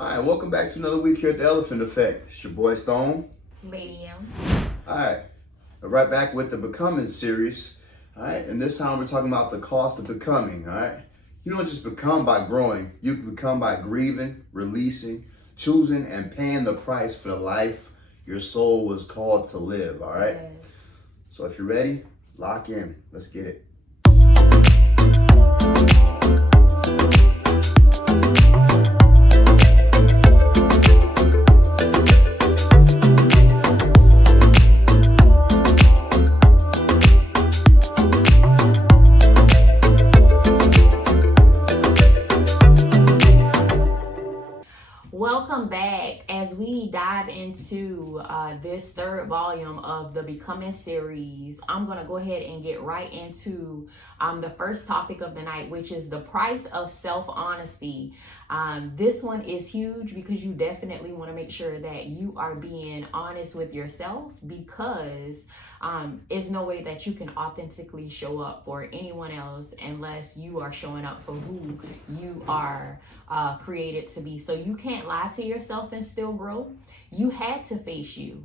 All right, welcome back to another week here at the Elephant Effect. It's your boy Stone. Lady M. All right, we're right back with the Becoming series. All right, and this time we're talking about the cost of becoming. All right, you don't just become by growing, you can become by grieving, releasing, choosing, and paying the price for the life your soul was called to live. All right, Yes. so if you're ready, lock in. Let's get it. Welcome back as we dive into this third volume of the Becoming series. I'm going to go ahead and get right into the first topic of the night, which is the price of self-honesty. This one is huge because you definitely want to make sure that you are being honest with yourself, because there's no way that you can authentically show up for anyone else unless you are showing up for who you are created to be. So you can't lie to yourself and still grow. You had to face you.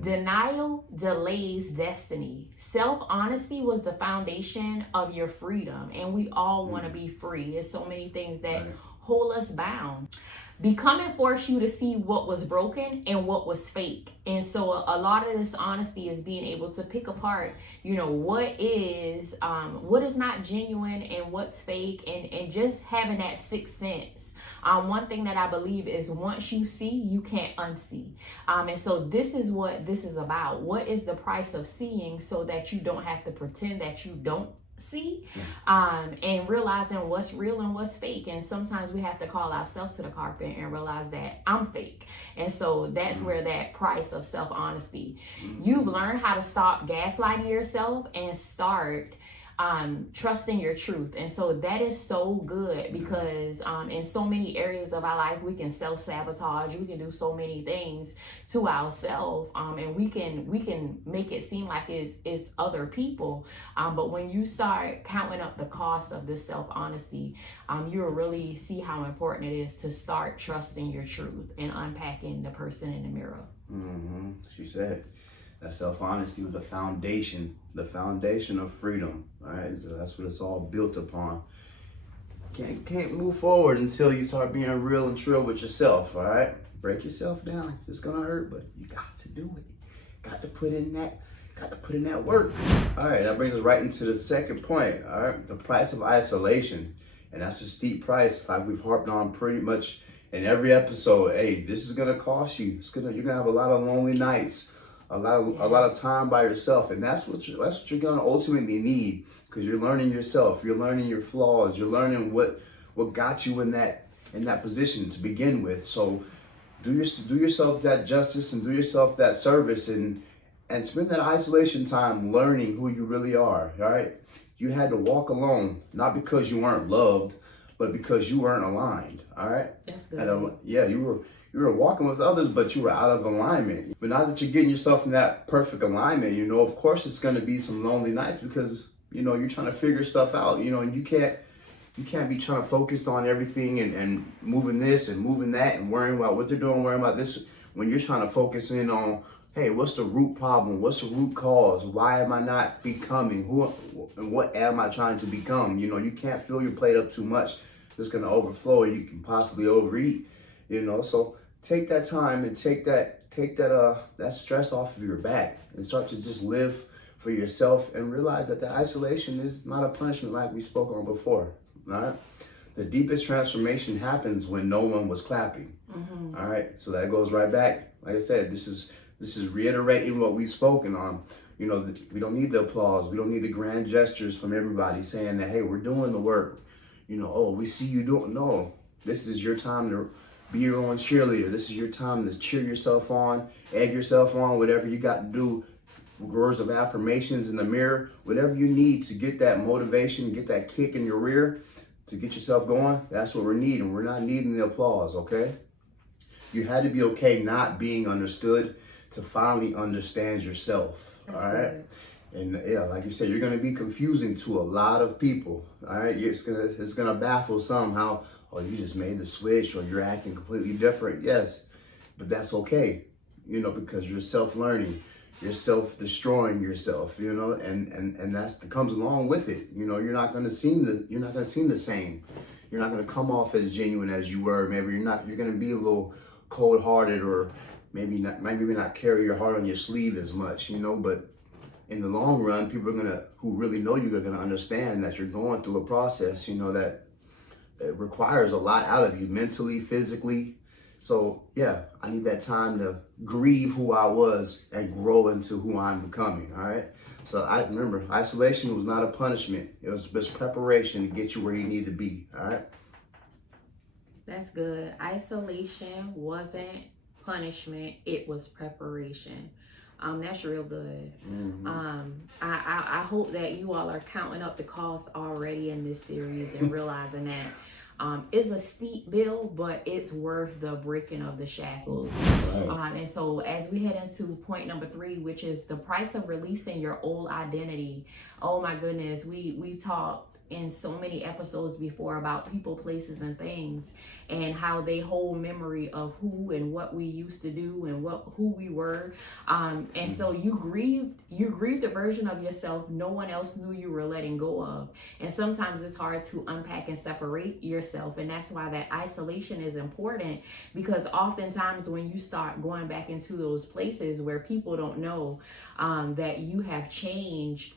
Denial delays destiny. Self-honesty was the foundation of your freedom, and we all want to be free. There's so many things that hold us bound. Becoming forced you to see what was broken and what was fake. And so a lot of this honesty is being able to pick apart, what is not genuine and what's fake, and just having that sixth sense. One thing that I believe is once you see, you can't unsee. And so this is what this is about. What is the price of seeing so that you don't have to pretend that you don't see, and realizing what's real and what's fake. And sometimes we have to call ourselves to the carpet and realize that I'm fake. And so that's where that price of self-honesty. You've learned how to stop gaslighting yourself and start trusting your truth. And so that is so good, because in so many areas of our life we can self-sabotage, we can do so many things to ourselves, and we can make it seem like it's other people, but when you start counting up the cost of this self-honesty, you'll really see how important it is to start trusting your truth and unpacking the person in the mirror. She said that self-honesty was the foundation of freedom. All right, so that's what it's all built upon. Can't move forward until you start being real and true with yourself. All right, break yourself down. It's gonna hurt, but you got to do it. Got to put in that work. All right, that brings us right into the second point. All right, the price of isolation, and that's a steep price, like we've harped on pretty much in every episode. Hey, this is gonna cost you. You're gonna have a lot of lonely nights. A lot of time by yourself, and that's what you're gonna ultimately need, because you're learning yourself, you're learning your flaws, you're learning what got you in that position to begin with. So do yourself that justice and do yourself that service, and spend that isolation time learning who you really are. All right, you had to walk alone, not because you weren't loved, but because you weren't aligned. All right, That's good. And you were walking with others, but you were out of alignment. But now that you're getting yourself in that perfect alignment, of course it's going to be some lonely nights, because you're trying to figure stuff out, and you can't be trying to focus on everything and moving this and moving that and worrying about what they're doing, worrying about this, when you're trying to focus in on, hey, what's the root problem? What's the root cause? Why am I not becoming? Who and what am I trying to become? You can't fill your plate up too much. It's going to overflow, and you can possibly overeat. So take that time and take that stress off of your back, and start to just live for yourself, and realize that the isolation is not a punishment, like we spoke on before. All right, the deepest transformation happens when no one was clapping. All right, so that goes right back. Like I said, this is reiterating what we've spoken on. We don't need the applause, we don't need the grand gestures from everybody saying that, hey, we're doing the work. Oh, we see you doing. No, this is your time to be your own cheerleader. This is your time to cheer yourself on, egg yourself on, whatever you got to do. Words of affirmations in the mirror, whatever you need to get that motivation, get that kick in your rear to get yourself going. That's what we're needing. We're not needing the applause, okay? You had to be okay not being understood to finally understand yourself. That's all right. Good. And yeah, like you said, you're gonna be confusing to a lot of people. All right, it's gonna baffle some how or you just made the switch, or you're acting completely different. Yes, but that's okay, because you're self-learning, you're self-destroying yourself, and that comes along with it. You're not gonna seem the same. You're not gonna come off as genuine as you were. Maybe you're gonna be a little cold-hearted, or maybe not carry your heart on your sleeve as much, but in the long run, people who really know you are gonna understand that you're going through a process, that it requires a lot out of you, mentally, physically. So yeah, I need that time to grieve who I was and grow into who I'm becoming. All right. So I remember, isolation was not a punishment. It was just preparation to get you where you need to be. All right. That's good. Isolation wasn't punishment. It was preparation. That's real good. I hope that you all are counting up the cost already in this series and realizing that it's a steep bill, but it's worth the breaking of the shackles. Right. And so as we head into point number 3, which is the price of releasing your old identity. Oh my goodness, we talked in so many episodes before about people, places, and things, and how they hold memory of who and what we used to do and who we were. And so you grieved the version of yourself no one else knew you were letting go of. And sometimes it's hard to unpack and separate yourself. And that's why that isolation is important, because oftentimes when you start going back into those places where people don't know that you have changed,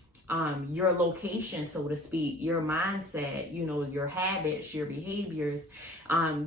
your location, so to speak, your mindset, your habits, your behaviors,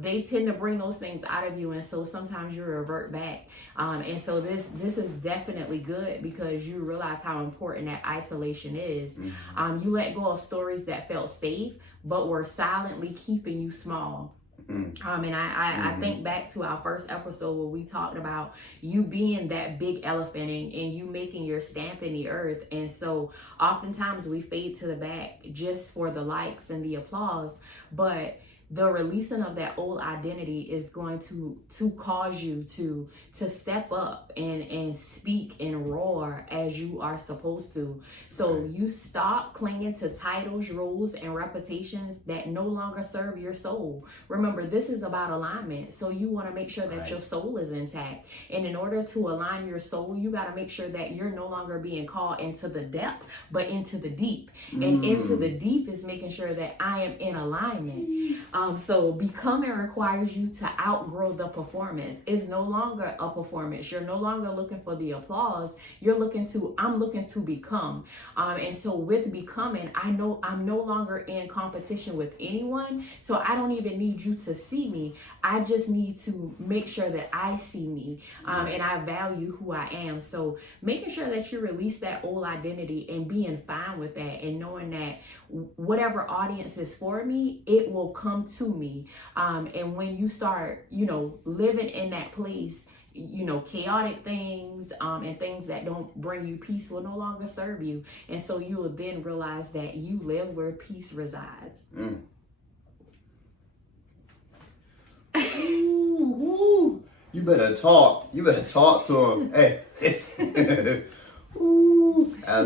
they tend to bring those things out of you. And so sometimes you revert back. And so this is definitely good, because you realize how important that isolation is. You let go of stories that felt safe, but were silently keeping you small. And I think back to our first episode where we talked about you being that big elephant and you making your stamp in the earth. And so oftentimes we fade to the back just for the likes and the applause, but the releasing of that old identity is going to cause you to step up and speak and roar as you are supposed to. So you stop clinging to titles, roles, and reputations that no longer serve your soul. Remember, this is about alignment. So you want to make sure that your soul is intact. And in order to align your soul, you got to make sure that you're no longer being called into the depth, but into the deep. And into the deep is making sure that I am in alignment. So becoming requires you to outgrow the performance. It's no longer a performance. You're no longer looking for the applause. I'm looking to become. And so with becoming, I know I'm no longer in competition with anyone. So I don't even need you to see me. I just need to make sure that I see me. And I value who I am. So making sure that you release that old identity and being fine with that, and knowing that whatever audience is for me, it will come to me. And when you start, living in that place, chaotic things and things that don't bring you peace will no longer serve you. And so you will then realize that you live where peace resides. Ooh. You better talk to him. Hey, that's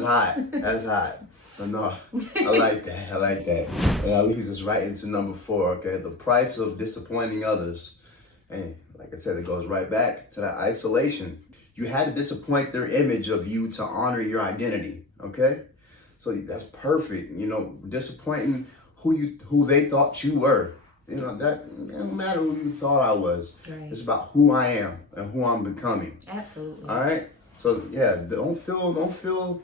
hot. No, I like that. And that leads us right into number 4, okay? The price of disappointing others. And like I said, it goes right back to that isolation. You had to disappoint their image of you to honor your identity, okay? So that's perfect, disappointing who they thought you were. That it don't matter who you thought I was. Right. It's about who I am and who I'm becoming. Absolutely. All right? So yeah, don't feel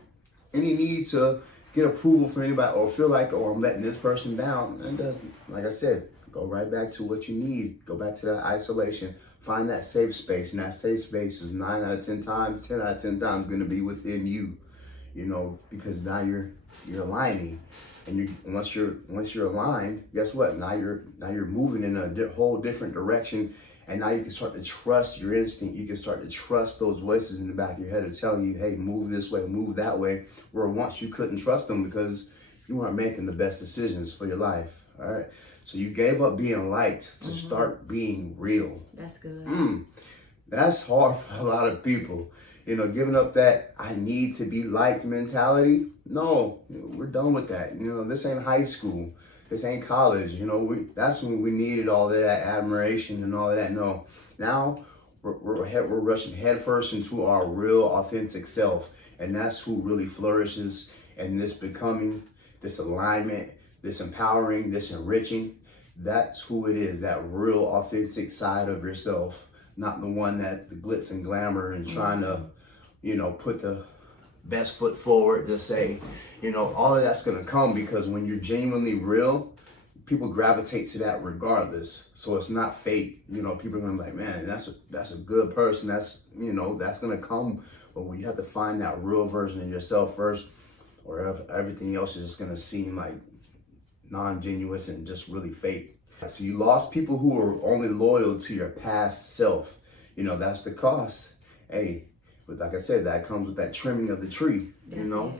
any need to get approval from anybody or feel like, I'm letting this person down. It doesn't. Like I said, go right back to what you need. Go back to that isolation. Find that safe space. And that safe space is 9 out of 10 times, 10 out of 10 times going to be within you, because now you're aligning. And once you're aligned, guess what? Now you're moving in a whole different direction. And now you can start to trust your instinct. You can start to trust those voices in the back of your head are telling you, hey, move this way, move that way. Where once you couldn't trust them because you weren't making the best decisions for your life. All right. So you gave up being liked to start being real. That's good. That's hard for a lot of people. Giving up that I need to be liked mentality. No, we're done with that. This ain't high school. This ain't college. You know, that's when we needed all of that admiration and all of that. No, now we're rushing headfirst into our real authentic self. And that's who really flourishes in this becoming, this alignment, this empowering, this enriching. That's who it is, that real authentic side of yourself, not the one that the glitz and glamour and trying to, you know, put the best foot forward to say, you know, all of that's gonna come because when you're genuinely real, people gravitate to that regardless. So it's not fake. You know, people are gonna be like, man, that's a good person. That's, you know, that's gonna come. But you have to find that real version of yourself first, or everything else is just gonna seem like non-genuous and just really fake. So you lost people who are only loyal to your past self. You know, that's the cost. Hey, but like I said, that comes with that trimming of the tree. That's you know,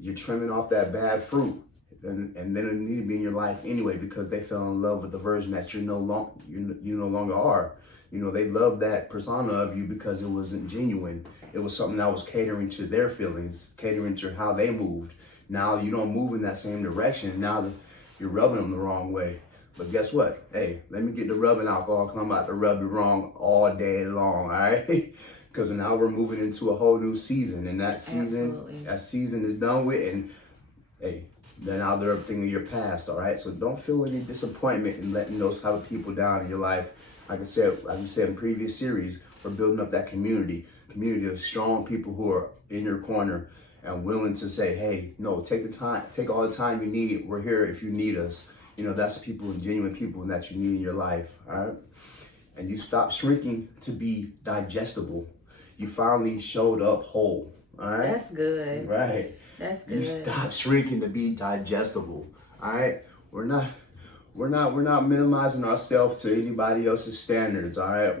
you're trimming off that bad fruit. And they don't need to be in your life anyway because they fell in love with the version that you no longer are. You know, they love that persona of you because it wasn't genuine. It was something that was catering to their feelings, catering to how they moved. Now you don't move in that same direction. Now you're rubbing them the wrong way. But guess what? Hey, let me get the rubbing alcohol because I'm about to rub you wrong all day long, all right? Because now we're moving into a whole new season, and that season is done with, and hey, then now they're everything of your past, all right? So don't feel any disappointment in letting those type of people down in your life. Like I said, like you said in previous series, we're building up that community of strong people who are in your corner and willing to say, hey, no, take all the time you need. We're here if you need us. You know, that's the people, genuine people that you need in your life, all right? And you stop shrinking to be digestible. You finally showed up whole, all right? That's good. Right. That's good. You stop shrinking to be digestible, all right? We're not minimizing ourselves to anybody else's standards, all right?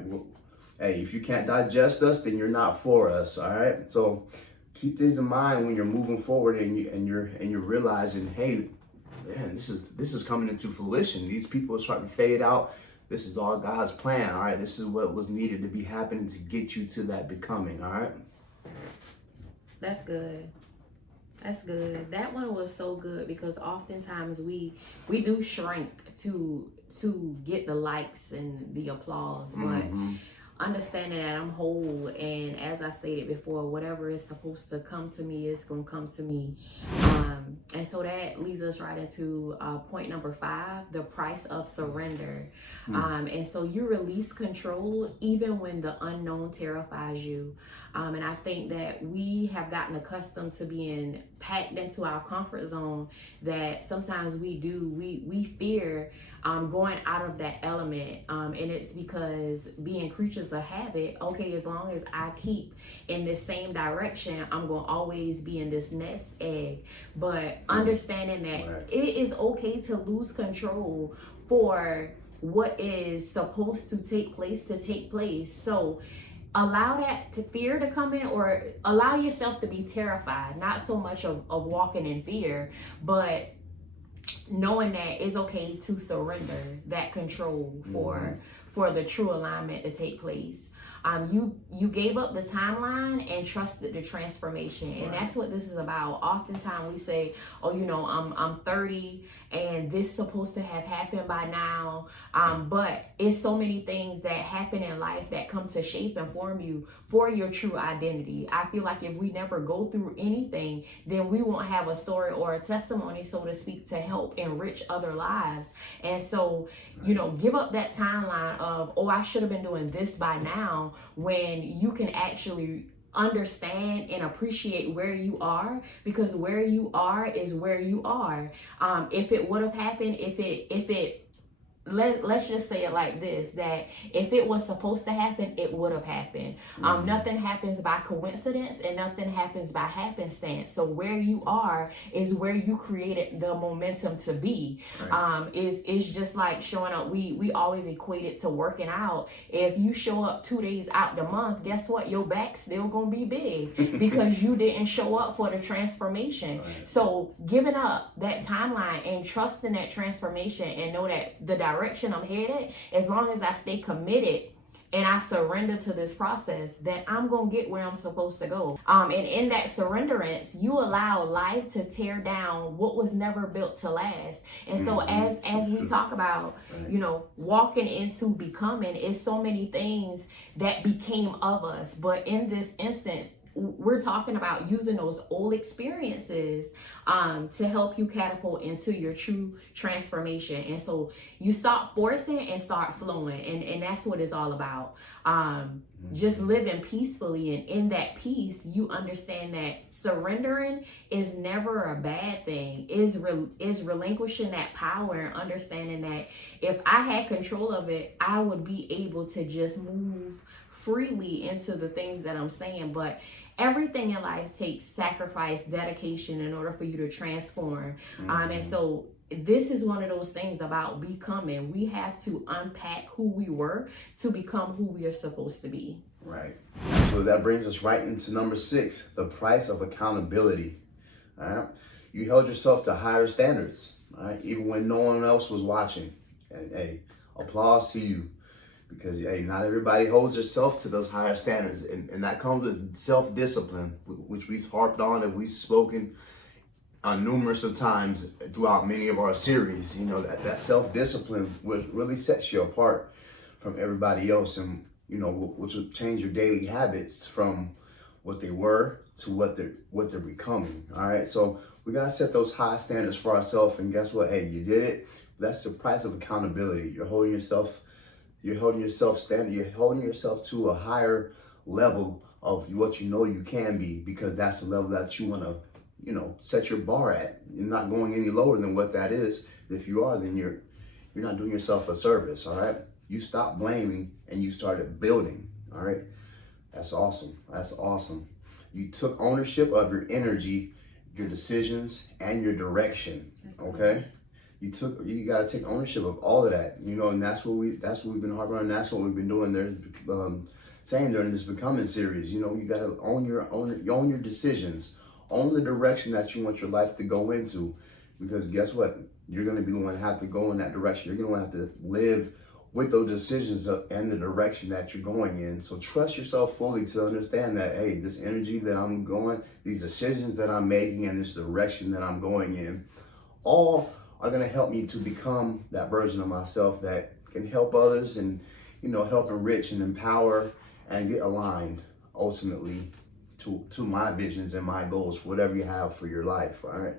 Hey, if you can't digest us, then you're not for us, all right? So keep this in mind when you're moving forward and you're realizing, hey, man, this is coming into fruition. These people are starting to fade out. This is all God's plan, all right? This is what was needed to be happening to get you to that becoming, all right? That's good. That's good. That one was so good because oftentimes we do shrink to get the likes and the applause, but understanding that I'm whole, and as I stated before, whatever is supposed to come to me is gonna come to me. And so that leads us right into point number 5, the price of surrender. And so you release control even when the unknown terrifies you. And I think that we have gotten accustomed to being packed into our comfort zone that sometimes we fear going out of that element. And it's because being creatures of habit, okay, as long as I keep in this same direction, I'm going to always be in this nest egg. But understanding that it is okay to lose control for what is supposed to take place. So allow that fear to come in, or allow yourself to be terrified, not so much of walking in fear, but knowing that it's okay to surrender that control for the true alignment to take place. You gave up the timeline and trusted the transformation, and that's what this is about. Oftentimes we say, oh, you know, I'm 30 and this is supposed to have happened by now, but it's so many things that happen in life that come to shape and form you for your true identity. I feel like if we never go through anything, then we won't have a story or a testimony, so to speak, to help enrich other lives. And so, you know, give up that timeline of, oh, I should have been doing this by now, when you can actually understand and appreciate where you are, because where you are is where you are. If it would have happened, let's just say it like this, that if it was supposed to happen, it would have happened. Nothing happens by coincidence and nothing happens by happenstance. So where you are is where you created the momentum to be. It's just like showing up. We always equate it to working out. If you show up 2 days out the month, guess what? Your back's still gonna be big because you didn't show up for the transformation. So giving up that timeline and trusting that transformation, and know that the direction I'm headed, as long as I stay committed and I surrender to this process, then I'm gonna get where I'm supposed to go. And in that surrenderance, you allow life to tear down what was never built to last. And so as we talk about, you know, walking into becoming, it's so many things that became of us. But in this instance, we're talking about using those old experiences to help you catapult into your true transformation. And so you stop forcing and start flowing. And that's what it's all about. Just living peacefully. And in that peace, you understand that surrendering is never a bad thing. Is relinquishing that power and understanding that if I had control of it, I would be able to just move freely into the things that I'm saying. But everything in life takes sacrifice, dedication in order for you to transform. And so this is one of those things about becoming. We have to unpack who we were to become who we are supposed to be. Right. So that brings us right into number 6, the price of accountability. All right. You held yourself to higher standards, all right, even when no one else was watching. And hey, applause to you. Because hey, not everybody holds themselves to those higher standards, and that comes with self-discipline, which we've harped on and we've spoken on numerous of times throughout many of our series. You know, that self-discipline really sets you apart from everybody else, and you know, which will change your daily habits from what they were to what they're becoming. All right, so we gotta set those high standards for ourselves, and guess what? Hey, you did it. That's the price of accountability. You're holding yourself standard. You're holding yourself to a higher level of what you know you can be, because that's the level that you want to, you know, set your bar at. You're not going any lower than what that is. If you are, then you're not doing yourself a service. All right. You stop blaming and you started building. All right. That's awesome. That's awesome. You took ownership of your energy, your decisions, and your direction. Okay. You got to take ownership of all of that, you know, and that's what we've been harping on. And that's what we've been doing there, saying during this becoming series. You know, you got to own your decisions, own the direction that you want your life to go into, because guess what? You're going to be the one that have to go in that direction. You're going to have to live with those decisions and the direction that you're going in. So trust yourself fully to understand that, hey, this energy that I'm going, these decisions that I'm making, and this direction that I'm going in, all are going to help me to become that version of myself that can help others and, you know, help enrich and empower and get aligned ultimately to my visions and my goals for whatever you have for your life. All right.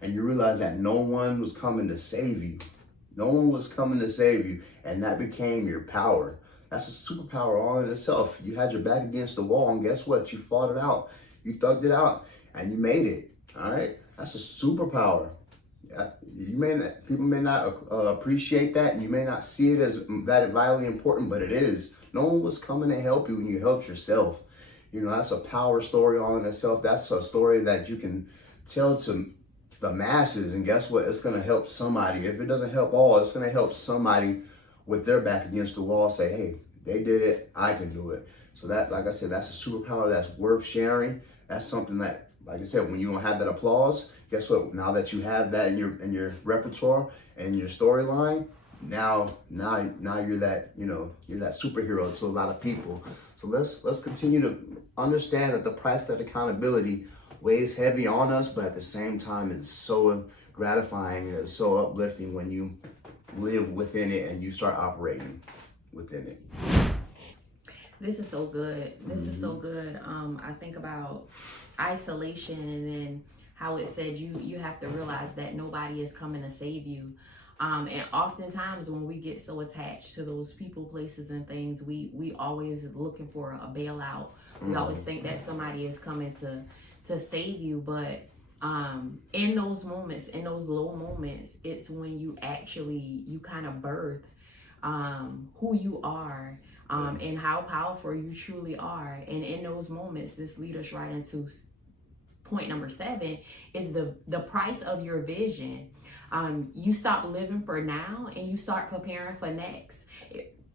And you realize that no one was coming to save you. No one was coming to save you. And that became your power. That's a superpower all in itself. You had your back against the wall, and guess what? You fought it out. You thugged it out and you made it. All right. That's a superpower. People may not appreciate that, and you may not see it as that vitally important, but it is. No one was coming to help you, and you helped yourself. You know, that's a power story all in itself. That's a story that you can tell to the masses, and guess what? It's going to help somebody. If it doesn't help all, it's going to help somebody with their back against the wall say, hey, they did it, I can do it. So that, like I said, that's a superpower that's worth sharing. That's something that, like I said, when you don't have that applause, guess what? Now that you have that in your repertoire and your storyline, now you're that, you know, you're that superhero to a lot of people. So let's continue to understand that the price of that accountability weighs heavy on us, but at the same time, it's so gratifying and it's so uplifting when you live within it and you start operating within it. This is so good. This is so good. I think about isolation, and then how it said you have to realize that nobody is coming to save you. And oftentimes when we get so attached to those people, places, and things, we always looking for a bailout. We always think that somebody is coming to save you. But in those moments, in those low moments, it's when you kind of birth who you are, and how powerful you truly are. And in those moments, this leads us right into point number 7, is the price of your vision. You stop living for now and you start preparing for next.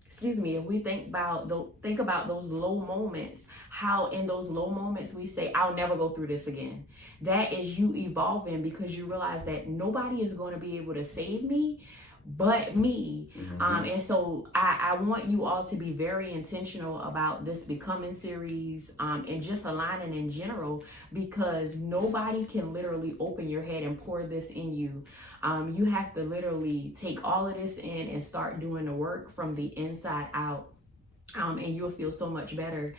Excuse me. If we think about those low moments, how in those low moments we say, I'll never go through this again. That is you evolving, because you realize that nobody is going to be able to save me but me. And so I want you all to be very intentional about this becoming series, and just aligning in general, because nobody can literally open your head and pour this in you. You have to literally take all of this in and start doing the work from the inside out. And you'll feel so much better.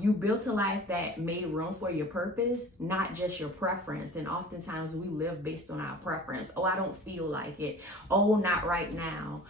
You built a life that made room for your purpose, not just your preference. And oftentimes we live based on our preference. Oh, I don't feel like it. Oh, not right now.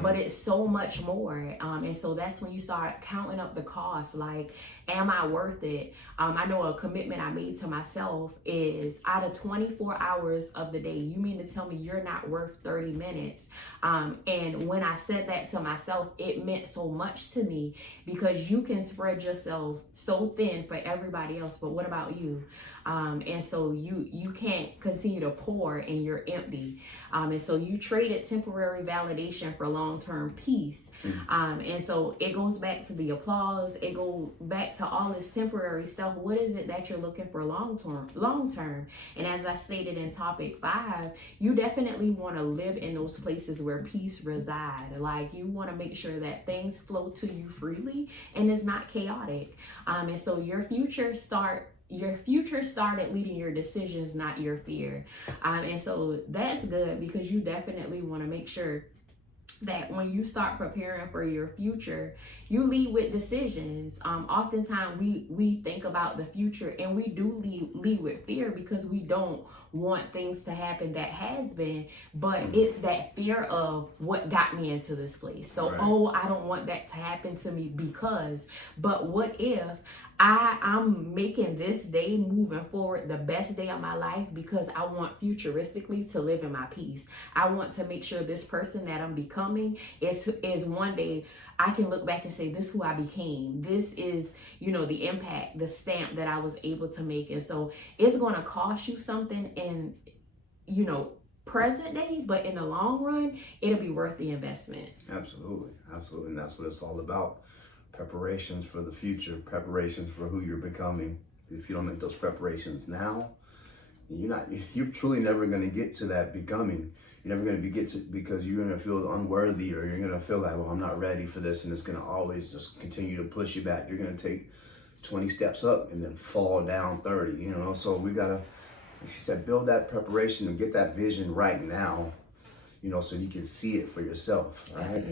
But it's so much more. And so that's when you start counting up the cost. Like, am I worth it? I know a commitment I made to myself is, out of 24 hours of the day, you mean to tell me you're not worth 30 minutes? And when I said that to myself, it meant so much to me, because you can spread yourself so thin for everybody else, but what about you? And so you can't continue to pour and you're empty. And so you traded temporary validation for long-term peace. And so it goes back to the applause. It goes back to all this temporary stuff. What is it that you're looking for long term? And as I stated in topic 5, you definitely want to live in those places where peace reside. Like, you want to make sure that things flow to you freely and it's not chaotic. And so your future started leading your decisions, not your fear. And so that's good, because you definitely want to make sure that when you start preparing for your future, you lead with decisions. Oftentimes we think about the future and we do lead with fear, because we don't want things to happen that has been, but it's that fear of what got me into this place. So, right. Oh, I don't want that to happen to me but what if I'm making this day moving forward the best day of my life, because I want futuristically to live in my peace. I want to make sure this person that I'm becoming is one day I can look back and say, this is who I became. This is, the impact, the stamp that I was able to make. And so it's going to cost you something in, present day, but in the long run, it'll be worth the investment. Absolutely. And that's what it's all about. Preparations for the future, preparations for who you're becoming. If you don't make those preparations now, you're truly never going to get to that becoming. You're never going to get to, because you're going to feel unworthy, or you're going to feel like, well, I'm not ready for this. And it's going to always just continue to push you back. You're going to take 20 steps up and then fall down 30, So we got to, like she said, build that preparation and get that vision right now, so you can see it for yourself. Right?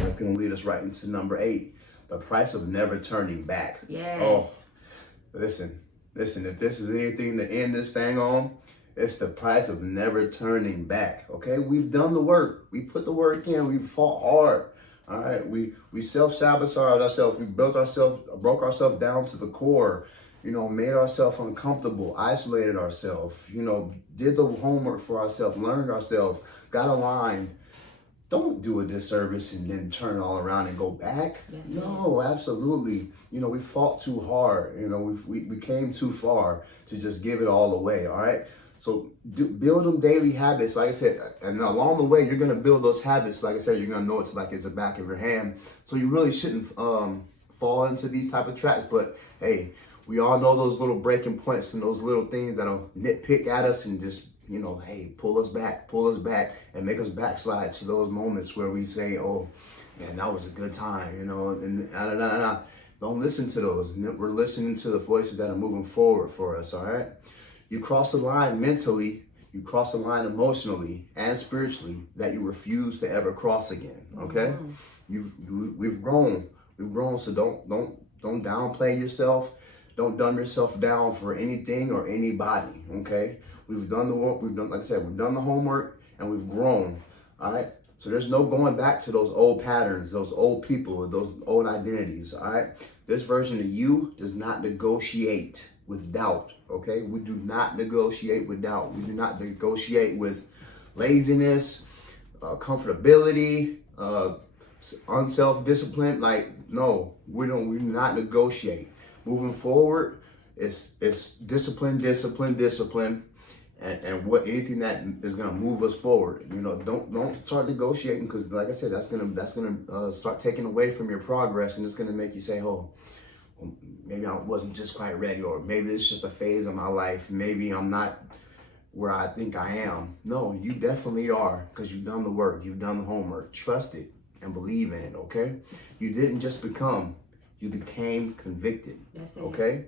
That's going to lead us right into number 8. The price of never turning back. Yes. Oh, listen, if this is anything to end this thing on, it's the price of never turning back. Okay, we've done the work. We put the work in. We fought hard. All right, we self-sabotaged ourselves. We broke ourselves down to the core. Made ourselves uncomfortable, isolated ourselves. Did the homework for ourselves, learned ourselves, got aligned. Don't do a disservice and then turn all around and go back. Yes, no, absolutely. We fought too hard. We came too far to just give it all away. All right. So build them daily habits, like I said, and along the way, you're going to build those habits. Like I said, you're going to know it's like it's the back of your hand. So you really shouldn't fall into these type of traps. But hey, we all know those little breaking points and those little things that'll nitpick at us and just, hey, pull us back and make us backslide to those moments where we say, oh, man, that was a good time, and don't listen to those. We're listening to the voices that are moving forward for us, all right? You cross the line mentally, you cross the line emotionally and spiritually that you refuse to ever cross again, okay? We've grown, so don't downplay yourself. Don't dumb yourself down for anything or anybody, okay? We've done the work, like I said, we've done the homework and we've grown, all right? So there's no going back to those old patterns, those old people, those old identities, all right? This version of you does not negotiate with doubt, okay? We do not negotiate with doubt. We do not negotiate with laziness, comfortability, unself-discipline. Like, no, we do not negotiate. Moving forward, it's discipline, and what anything that is gonna move us forward. Don't start negotiating, because like I said, that's gonna start taking away from your progress, and it's gonna make you say, oh, well, maybe I wasn't just quite ready, or maybe it's just a phase of my life. Maybe I'm not where I think I am. No, you definitely are, because you've done the work, you've done the homework. Trust it and believe in it, okay? You didn't just become, you became convicted. That's it. Okay?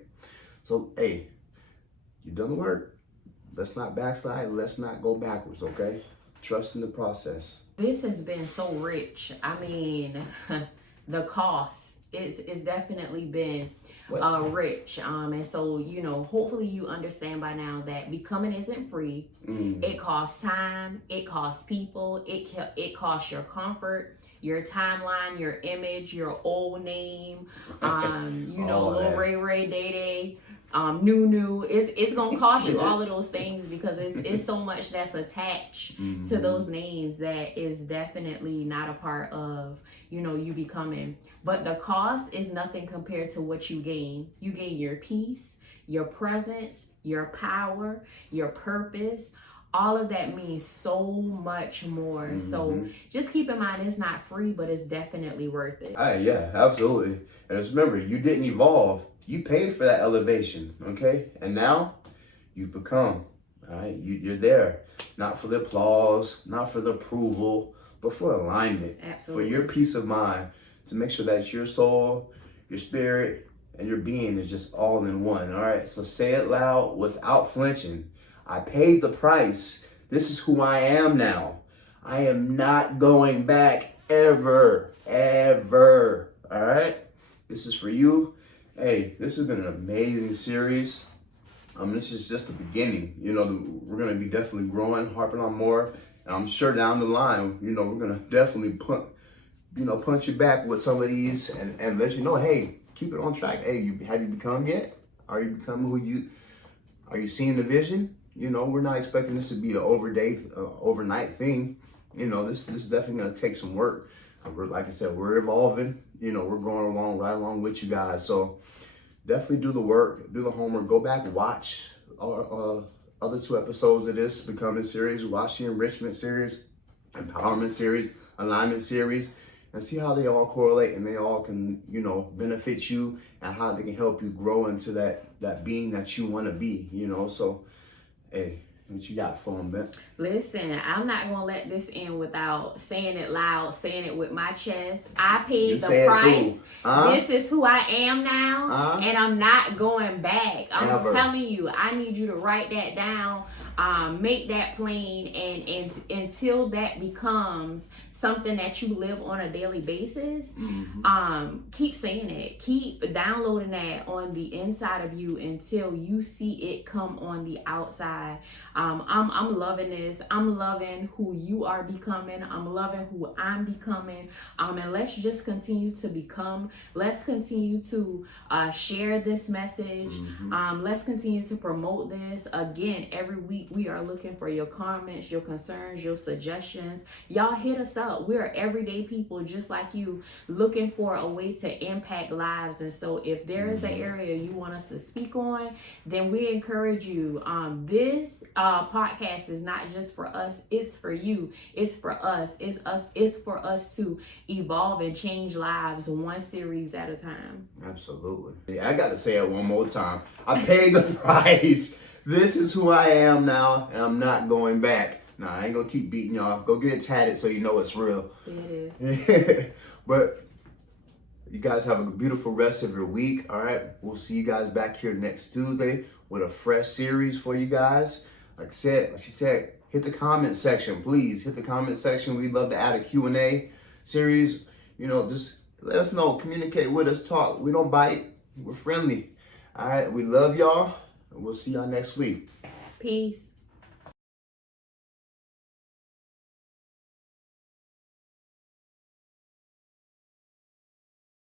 So, hey, you've done the work. Let's not backslide. Let's not go backwards, okay? Trust in the process. This has been so rich. I mean, the cost it's definitely been rich. And so, you know, hopefully you understand by now that becoming isn't free. It costs time. It costs people. It costs your comfort, your timeline, your image, your old name, you know, Lil Ray Day, new. It's gonna cost you all of those things, because it's so much that's attached to those names that is definitely not a part of, you know, you becoming. But the cost is nothing compared to what you gain. You gain your peace, your presence, your power, your purpose. All of that means so much more. So just keep in mind, it's not free, but it's definitely worth it. Yeah, absolutely. And just remember, you didn't evolve. You paid for that elevation, okay? And now you've become, all right? You're there, not for the applause, not for the approval, but for alignment. Absolutely. For your peace of mind, to make sure that your soul, your spirit, and your being is just all in one, all right? So say it loud without flinching. I paid the price. This is who I am now. I am not going back ever, all right? This is for you. Hey, this has been an amazing series. This is just the beginning. You know, we're going to be definitely growing, harping on more. And I'm sure down the line, you know, we're going to definitely punch you back with some of these and let you know, hey, keep it on track. Hey, have you become yet? Are you becoming are you seeing the vision? You know, we're not expecting this to be an overnight thing. You know, this is definitely going to take some work. Like I said, we're evolving. You know, we're going right along with you guys. So definitely do the work, do the homework. Go back, watch our other 2 episodes of this Becoming series. Watch the enrichment series, empowerment series, alignment series, and see how they all correlate and they all can, you know, benefit you and how they can help you grow into that being that you want to be, you know. So, hey, what you got for them, Ben? Listen, I'm not gonna let this end without saying it loud, saying it with my chest. I paid the price. This is who I am now, and I'm not going back. I'm telling you, I need you to write that down, make that plain, and until that becomes something that you live on a daily basis, keep saying it, keep downloading that on the inside of you until you see it come on the outside. I'm loving this. I'm loving who you are becoming. I'm loving who I'm becoming. And let's just continue to become. Let's continue to share this message. Let's continue to promote this. Again, every week we are looking for your comments, your concerns, your suggestions. Y'all hit us up. We're everyday people just like you, looking for a way to impact lives. And so if there is an area you want us to speak on, then we encourage you. This podcast is not just for us, it's for you, it's for us, it's for us to evolve and change lives one series at a time. Absolutely. Yeah, I got to say it one more time. I paid the price. This is who I am now, and I'm not going back. Nah, I ain't gonna keep beating y'all. Go get it tatted so you know it's real. It is. But you guys have a beautiful rest of your week. All right, we'll see you guys back here next Tuesday with a fresh series for you guys. Like she said, hit the comment section, please. Hit the comment section. We'd love to add a Q&A series. You know, just let us know. Communicate with us. Talk. We don't bite. We're friendly. All right. We love y'all. And we'll see y'all next week. Peace.